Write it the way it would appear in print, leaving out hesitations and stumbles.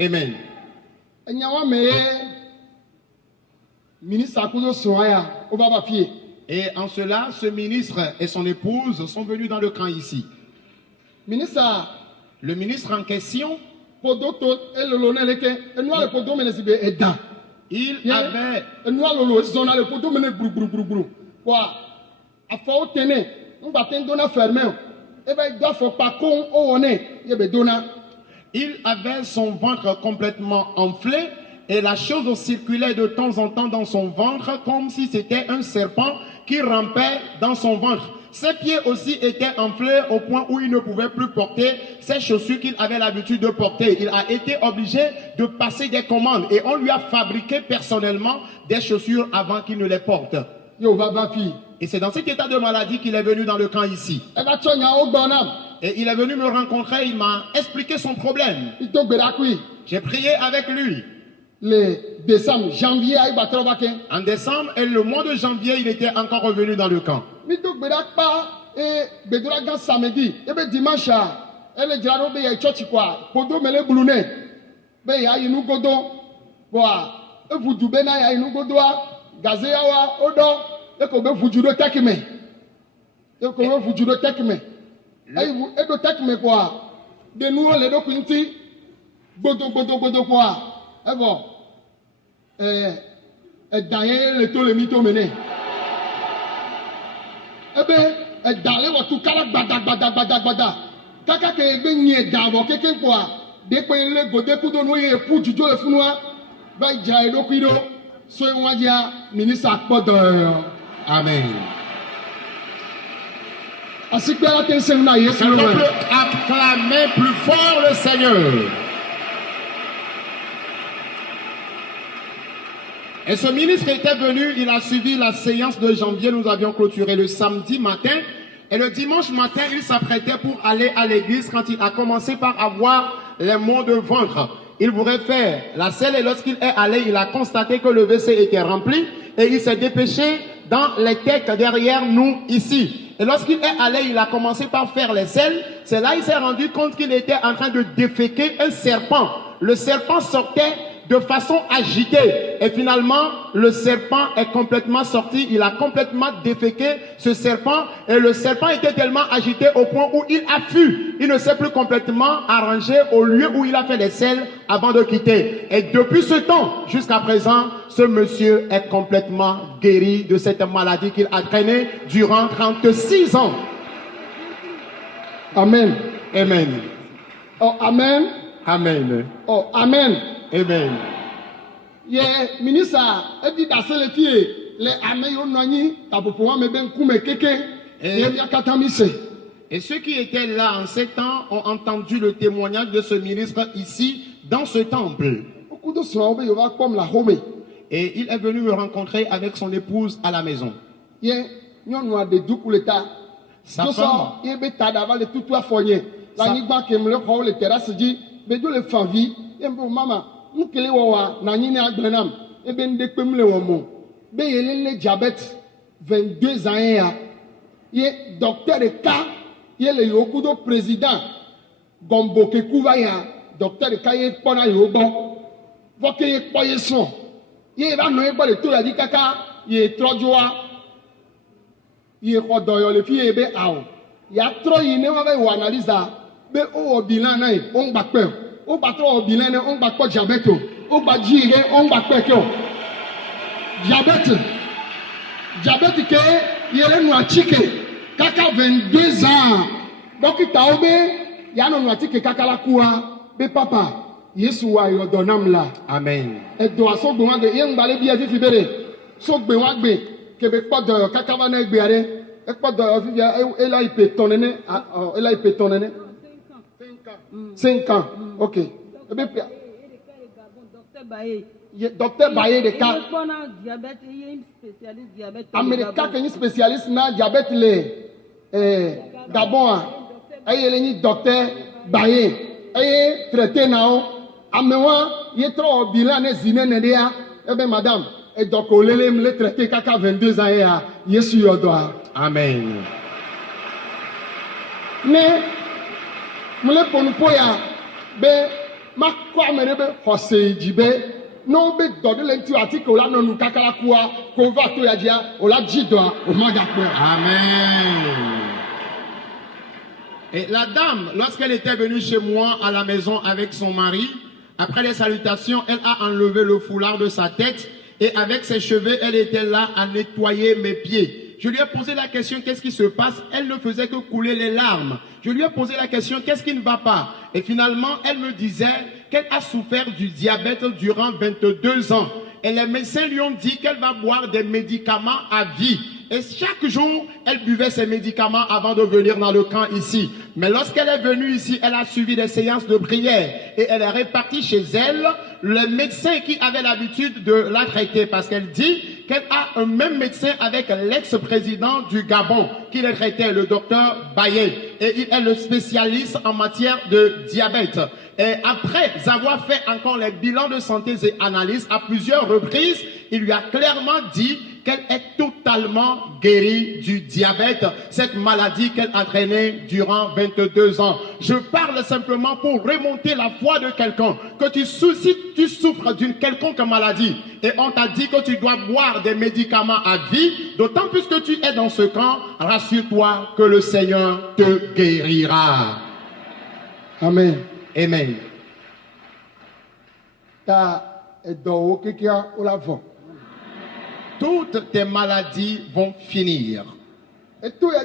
Amen. Et en cela, ce ministre et son épouse sont venus dans le camp ici. Le ministre en question, il avait... Il avait son ventre complètement enflé et la chose circulait de temps en temps dans son ventre comme si c'était un serpent qui rampait dans son ventre. Ses pieds aussi étaient enflés au point où il ne pouvait plus porter ses chaussures qu'il avait l'habitude de porter. Il a été obligé de passer des commandes et on lui a fabriqué personnellement des chaussures avant qu'il ne les porte. Et c'est dans cet état de maladie qu'il est venu dans le camp ici. Et il est venu me rencontrer, il m'a expliqué son problème. J'ai prié avec lui. En décembre et le mois de janvier, il était encore revenu dans le camp. Amen. Acclamez plus fort le Seigneur. Et ce ministre était venu, il a suivi la séance de janvier, nous avions clôturé le samedi matin. Et le dimanche matin, il s'apprêtait pour aller à l'église quand il a commencé par avoir les maux de ventre. Il voulait faire la selle et lorsqu'il est allé, il a constaté que le WC était rempli et il s'est dépêché dans les têtes derrière nous ici. Et lorsqu'il est allé, il a commencé par faire les selles. C'est là qu'il s'est rendu compte qu'il était en train de déféquer un serpent. Le serpent sortait de façon agitée. Et finalement, le serpent est complètement sorti. Il a complètement déféqué ce serpent. Et le serpent était tellement agité au point où il a fui. Il ne s'est plus complètement arrangé au lieu où il a fait les selles avant de quitter. Et depuis ce temps, jusqu'à présent, ce monsieur est complètement guéri de cette maladie qu'il a traînée durant 36 ans. Amen. Amen. Oh, amen. Amen. Oh, amen. Amen. Ye ministre edi dase le fie le ame yo nonyi tapopo me ben kume keke e ya katamise. Et ceux qui étaient là en ces temps ont entendu le témoignage de ce ministre ici dans ce temple. Et il est venu me rencontrer avec son épouse à la maison. Sa diabète 22 ans docteur de cas le yokudo président Gombo Kekuvaya docteur de cas pona yobo voke poye son va no le to ya di kaka trojoa kodoyo le fie be awo ya tro yi ne wa be analyse be o bilan na on gba pe o ba tro bilan ne on gba po diabète o gba ji on gba pe ke o diabète ke yele nu achike kaka 22 ans dokita obe ya no nu achike kaka la kuwa be papa Yesu wa yodonam la amen edo asogbe wa ge yen gbale bi afifi bere sogbe wa gbe kebe podo kaka ba na egbe are e podo afifi ela ipe tonene 5 ans OK ebe docteur Baye de cas Américain qui est spécialiste na diabète le Gabon ayele ni docteur Baye ay traité nao amewa yetro bilan ne zine dia ebe madame et donc olele me traité kaka 22 ans ya Yesu yodo amen mais mule ponupo ya be ma kɔ ame ɖe be xɔse yi dzi be ne wobe dɔ ɖe le ŋuti ati ke wòla nɔ nu kaka la kua ko va to ya dzia wòla dzi dɔa wòmagakpɔe. Amen. Et la dame, lorsqu'elle était venue chez moi à la maison avec son mari, après les salutations, elle a enlevé le foulard de sa tête et avec ses cheveux, elle était là à nettoyer mes pieds. Je lui ai posé la question, qu'est-ce qui se passe? Elle ne faisait que couler les larmes. Je lui ai posé la question, qu'est-ce qui ne va pas? Et finalement, elle me disait qu'elle a souffert du diabète durant 22 ans. Et les médecins lui ont dit qu'elle va boire des médicaments à vie. Et chaque jour, elle buvait ses médicaments avant de venir dans le camp ici. Mais lorsqu'elle est venue ici, elle a suivi des séances de prière. Et elle est répartie chez elle le médecin qui avait l'habitude de la traiter. Parce qu'elle dit qu'elle a un même médecin avec l'ex-président du Gabon qui le traitait, le docteur Baye. Et il est le spécialiste en matière de diabète. Et après avoir fait encore les bilans de santé et analyses à plusieurs reprises, il lui a clairement dit qu'elle est totalement guérie du diabète, cette maladie qu'elle a traînée durant 22 ans. Je parle simplement pour remonter la foi de quelqu'un, que si tu souffres d'une quelconque maladie et on t'a dit que tu dois boire des médicaments à vie, d'autant plus que tu es dans ce camp, rassure-toi que le Seigneur te guérira. Amen. Amen. Ta edɔwo kekea wola vɔ. Toutes tes maladies vont finir. Eto ya